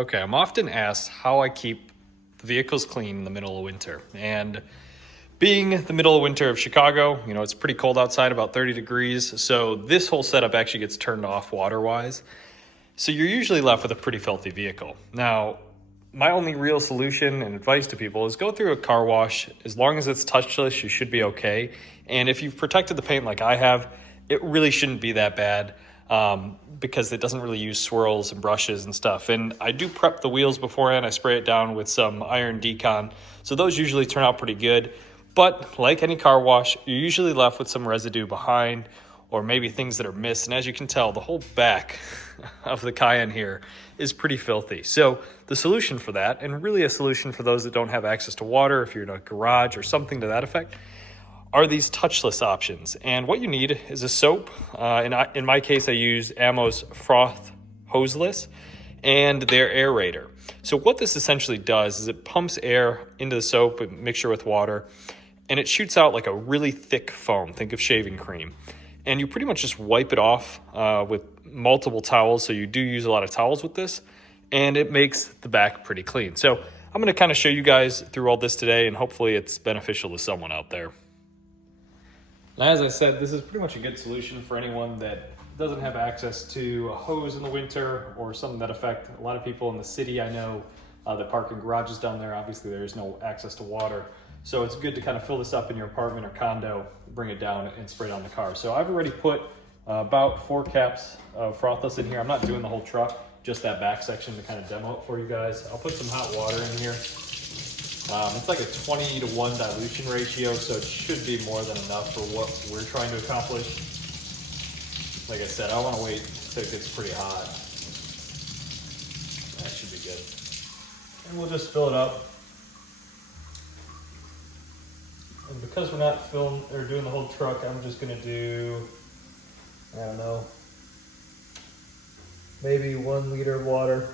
Okay, I'm often asked how I keep the vehicles clean in the middle of winter. And being the middle of winter of Chicago, it's pretty cold outside, about 30 degrees. So this whole setup actually gets turned off water-wise. So you're usually left with a pretty filthy vehicle. Now, my only real solution and advice to people is go through a car wash. As long as it's touchless, you should be okay. And if you've protected the paint like I have, it really shouldn't be that bad because it doesn't really use swirls and brushes and stuff. And I do prep the wheels beforehand. I spray it down with some iron decon. So those usually turn out pretty good. But like any car wash, you're usually left with some residue behind or maybe things that are missed. And as you can tell, the whole back of the Cayenne here is pretty filthy. So the solution for that, and really a solution for those that don't have access to water, if you're in a garage or something to that effect, are these touchless options. And what you need is a soap. In my case, I use Ammo's Froth Hoseless and their aerator. So what this essentially does is it pumps air into the soap in mixture with water, and it shoots out like a really thick foam. Think of shaving cream. And you pretty much just wipe it off with multiple towels. So you do use a lot of towels with this, and it makes the back pretty clean. So I'm going to kind of show you guys through all this today, and hopefully it's beneficial to someone out there. Now, as I said, this is pretty much a good solution for anyone that doesn't have access to a hose in the winter or something that affect a lot of people in the city. I know that park in garages down there. Obviously, there is no access to water. So it's good to kind of fill this up in your apartment or condo, bring it down and spray it on the car. So I've already put about 4 caps of Frothless in here. I'm not doing the whole truck, just that back section to kind of demo it for you guys. I'll put some hot water in here. It's like a 20-to-1 dilution ratio, so it should be more than enough for what we're trying to accomplish. Like I said, I want to wait until it gets pretty hot. That should be good. And we'll just fill it up. And because we're not doing the whole truck, I'm just gonna do, I don't know, maybe 1 liter of water.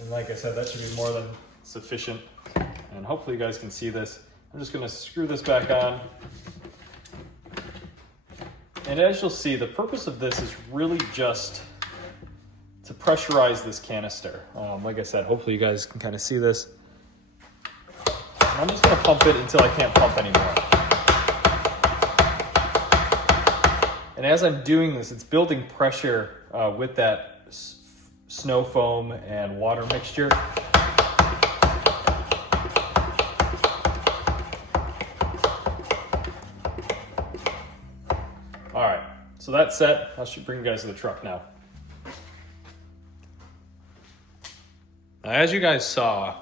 And like I said, that should be more than sufficient. And hopefully you guys can see this. I'm just gonna screw this back on. And as you'll see, the purpose of this is really just to pressurize this canister. Like I said, hopefully you guys can kind of see this. And I'm just gonna pump it until I can't pump anymore. And as I'm doing this, it's building pressure with that snow foam and water mixture. All right, so that's set. I should bring you guys to the truck now. Now, as you guys saw,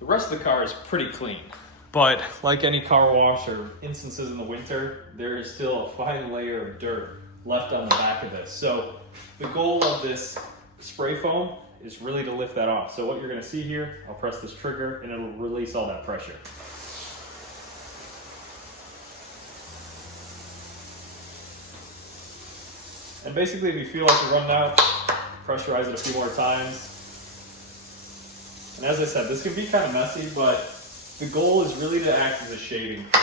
the rest of the car is pretty clean. But like any car wash or instances in the winter, there is still a fine layer of dirt left on the back of this. So the goal of this spray foam is really to lift that off. So what you're gonna see here, I'll press this trigger and it'll release all that pressure. And basically, if you feel like you're running out, pressurize it a few more times. And as I said, this can be kind of messy, but the goal is really to act as a shaving cream.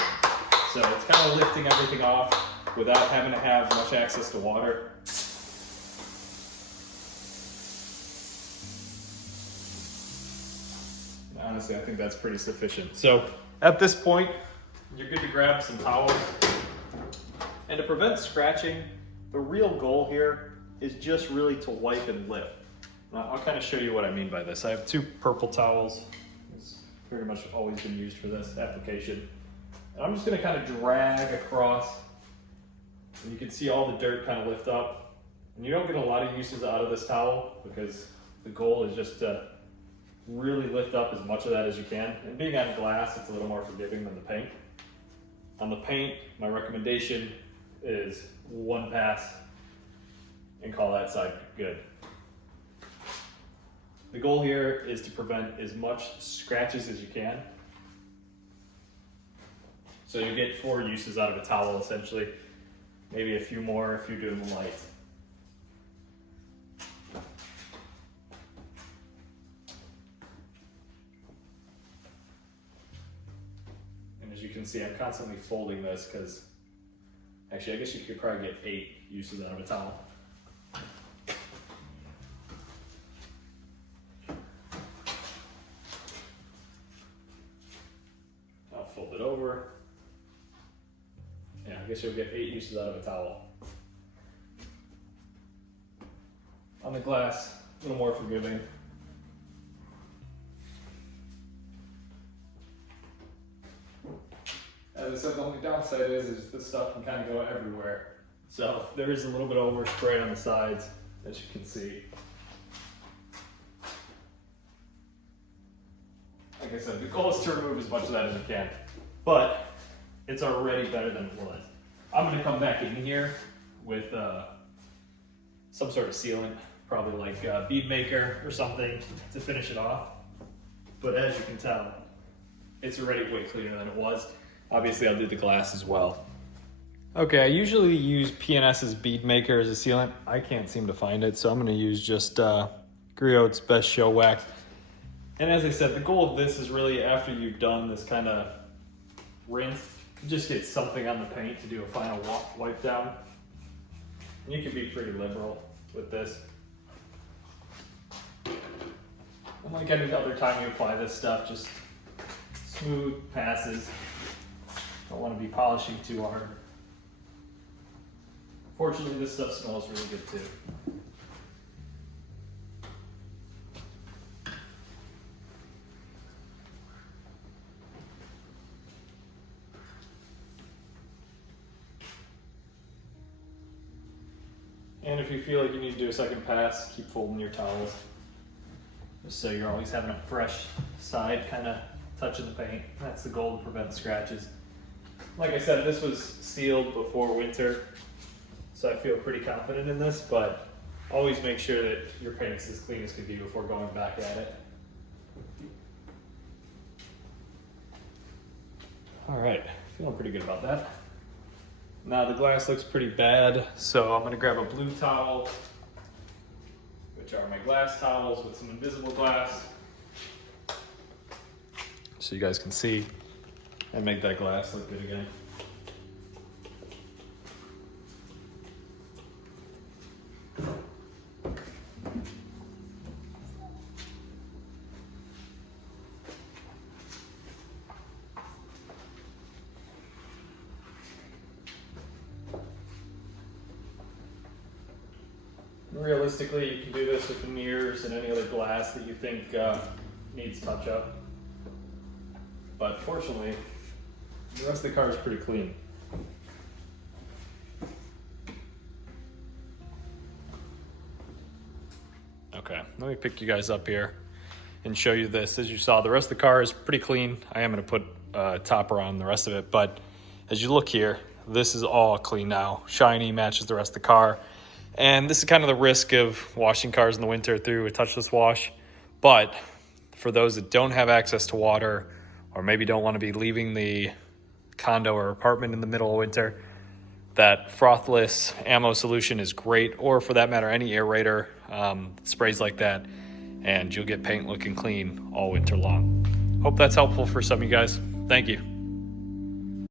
So it's kind of lifting everything off without having to have much access to water. And honestly, I think that's pretty sufficient. So at this point, you're good to grab some towels. And to prevent scratching, the real goal here is just really to wipe and lift. Now, I'll kind of show you what I mean by this. I have 2 purple towels. It's pretty much always been used for this application. And I'm just gonna kind of drag across, and you can see all the dirt kind of lift up. And you don't get a lot of uses out of this towel because the goal is just to really lift up as much of that as you can. And being on glass, it's a little more forgiving than the paint. On the paint, my recommendation is 1 pass and call that side good. The goal here is to prevent as much scratches as you can. So you get 4 uses out of a towel essentially, maybe a few more if you're doing the light. And as you can see, I'm constantly folding this because actually I guess you could probably get 8 uses out of a towel. guess you'll get 8 uses out of a towel. On the glass, a little more forgiving. As I said, the only downside is this stuff can kind of go everywhere. So there is a little bit of overspray on the sides, as you can see. Like I said, the goal is to remove as much of that as you can, but it's already better than it was. I'm gonna come back in here with some sort of sealant, probably like bead maker or something to finish it off. But as you can tell, it's already way cleaner than it was. Obviously, I'll do the glass as well. Okay, I usually use P&S's bead maker as a sealant. I can't seem to find it, so I'm gonna use just Griot's Best Show Wax. And as I said, the goal of this is really after you've done this kind of rinse, just get something on the paint to do a final wipe down. And you can be pretty liberal with this. And like any other time you apply this stuff, just smooth passes. Don't want to be polishing too hard. Fortunately, this stuff smells really good too. And if you feel like you need to do a second pass, keep folding your towels. Just so you're always having a fresh side kind of touching the paint. That's the goal, to prevent scratches. Like I said, this was sealed before winter, so I feel pretty confident in this, but always make sure that your paint's as clean as can be before going back at it. All right, feeling pretty good about that. Now the glass looks pretty bad, so I'm gonna grab a blue towel, which are my glass towels with some invisible glass, so you guys can see and make that glass look good again. Realistically, you can do this with the mirrors and any other glass that you think needs touch up. But fortunately, the rest of the car is pretty clean. Okay, let me pick you guys up here and show you this. As you saw, the rest of the car is pretty clean. I am going to put a topper on the rest of it, but as you look here, this is all clean now. Shiny, matches the rest of the car. And this is kind of the risk of washing cars in the winter through a touchless wash. But for those that don't have access to water, or maybe don't want to be leaving the condo or apartment in the middle of winter, that frothless ammo solution is great, or for that matter, any aerator sprays like that, and you'll get paint looking clean all winter long. Hope that's helpful for some of you guys. Thank you.